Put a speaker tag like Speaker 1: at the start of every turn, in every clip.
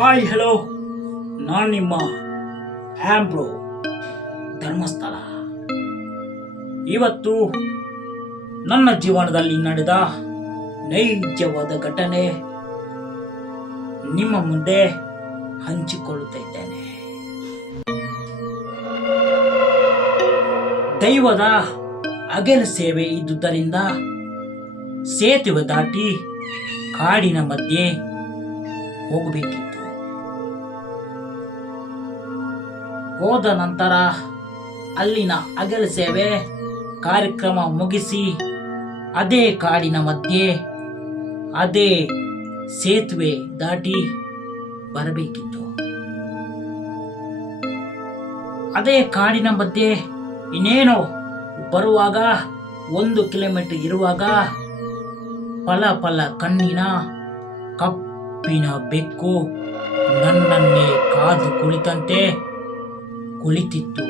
Speaker 1: Hi hello ನಾನು ನಿಮ್ಮ ಹ್ಯಾಂಬ್ರೋ ಧರ್ಮಸ್ಥಳ. ಇವತ್ತು ನನ್ನ ಜೀವನದಲ್ಲಿ ನಡೆದ ನೈಜವಾದ ಘಟನೆ ನಿಮ್ಮ ಮುಂದೆ ಹಂಚಿಕೊಳ್ಳುತ್ತಿದ್ದೇನೆ. ದೈವದ ಅಗಲ ಸೇವೆ ಇದ್ದುದರಿಂದ ಸೇತುವೆ ದಾಟಿ ಕಾಡಿನ ಮಧ್ಯೆ ಹೋಗಬೇಕಿತ್ತು. ಹೋದ ನಂತರ ಅಲ್ಲಿನ ಅಗಲ ಸೇವೆ ಕಾರ್ಯಕ್ರಮ ಮುಗಿಸಿ ಅದೇ ಕಾಡಿನ ಮಧ್ಯೆ ಅದೇ ಸೇತುವೆ ದಾಟಿ ಬರಬೇಕಿತ್ತು. ಅದೇ ಕಾಡಿನ ಮಧ್ಯೆ ಇನ್ನೇನೋ ಬರುವಾಗ ಒಂದು ಕಿಲೋಮೀಟರ್ ಇರುವಾಗ ಫಲ ಪಲ ಕಣ್ಣಿನ ಕಪ್ಪಿನ ಬೆಕ್ಕು ನನ್ನನ್ನೇ ಕಾದು ಕುಳಿತಂತೆ ಕುಳಿತಿತ್ತು.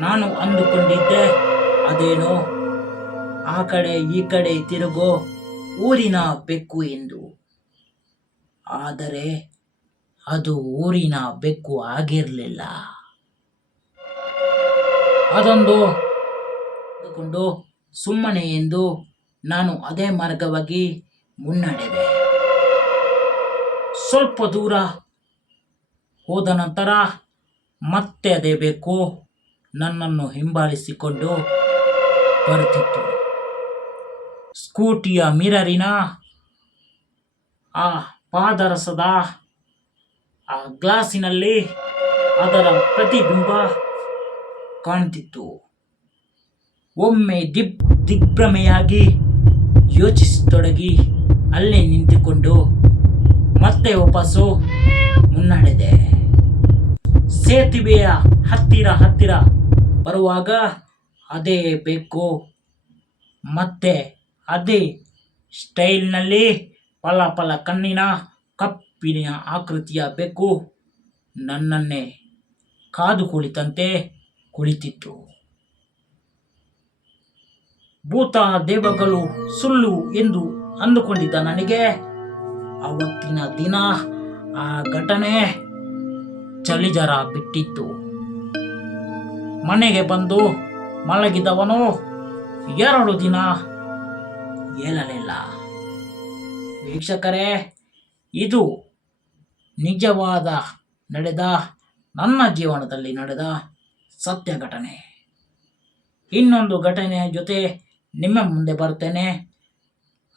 Speaker 1: ನಾನು ಅಂದುಕೊಂಡಿದ್ದೆ, ಅದೇನೋ? ಆ ಕಡೆ ಈ ಕಡೆ ತಿರುಗೋ, ಊರಿನ ಬೆಕ್ಕು ಎಂದು. ಆದರೆ ಅದು ಊರಿನ ಬೆಕ್ಕು ಆಗಿರಲಿಲ್ಲ. ಅದೊಂದು ಅಂದುಕೊಂಡು ಸುಮ್ಮನೆ ಎಂದು ನಾನು ಅದೇ ಮಾರ್ಗವಾಗಿ ಮುನ್ನಡೆದೆ. ಸ್ವಲ್ಪ ದೂರ ಹೋದ ನಂತರ ಮತ್ತೆ ಅದೇ ಬೇಕು ನನ್ನನ್ನು ಹಿಂಬಾಲಿಸಿಕೊಂಡು ಬರುತ್ತಿತ್ತು. ಸ್ಕೂಟಿಯ ಮಿರರಿನ ಆ ಪಾದರಸದ ಆ ಗ್ಲಾಸಿನಲ್ಲಿ ಅದರ ಪ್ರತಿಬಿಂಬ ಕಾಣ್ತಿತ್ತು. ಒಮ್ಮೆ ದಿಗ್, ದಿಗ್ಭ್ರಮೆಯಾಗಿ ಯೋಚಿಸತೊಡಗಿ ಅಲ್ಲೇ ನಿಂತುಕೊಂಡು ಮತ್ತೆ ವಾಪಸ್ಸು ಮುನ್ನಡೆದೆ. ಸೇತುವೆಯ ಹತ್ತಿರ ಹತ್ತಿರ ಬರುವಾಗ ಅದೇ ಬೇಕು. ಮತ್ತೆ ಅದೇ ಸ್ಟೈಲ್ನಲ್ಲಿ ಪಲ ಪಲ ಕಣ್ಣಿನ ಕಪ್ಪಿನ ಆಕೃತಿಯ ಬೆಕ್ಕು ನನ್ನನ್ನೇ ಕಾದು ಕುಳಿತಂತೆ ಕುಳಿತಿತ್ತು. ಭೂತ ದೇವಗಳು ಸುಳ್ಳು ಎಂದು ಅಂದುಕೊಂಡಿದ್ದ ನನಗೆ, ಅವತ್ತಿನ ದಿನ ಆ ಘಟನೆ ಚಳಿಜರ ಬಿಟ್ಟಿತ್ತು. ಮನೆಗೆ ಬಂದು ಮಲಗಿದವನು ಎರಡು ದಿನ ಏಳಲಿಲ್ಲ. ವೀಕ್ಷಕರೇ, ಇದು ನಿಜವಾದ ನಡೆದ, ನನ್ನ ಜೀವನದಲ್ಲಿ ನಡೆದ ಸತ್ಯ ಘಟನೆ. ಇನ್ನೊಂದು ಘಟನೆಯ ಜೊತೆ ನಿಮ್ಮ ಮುಂದೆ ಬರ್ತೇನೆ.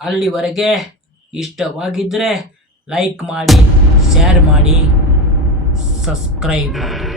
Speaker 1: ಅಲ್ಲಿವರೆಗೆ ಇಷ್ಟವಾಗಿದ್ದರೆ ಲೈಕ್ ಮಾಡಿ. ಶೇರ್ ಮಾಡಿ ಸಬ್ಸ್ಕ್ರೈಬ್ ಮಾಡಿ.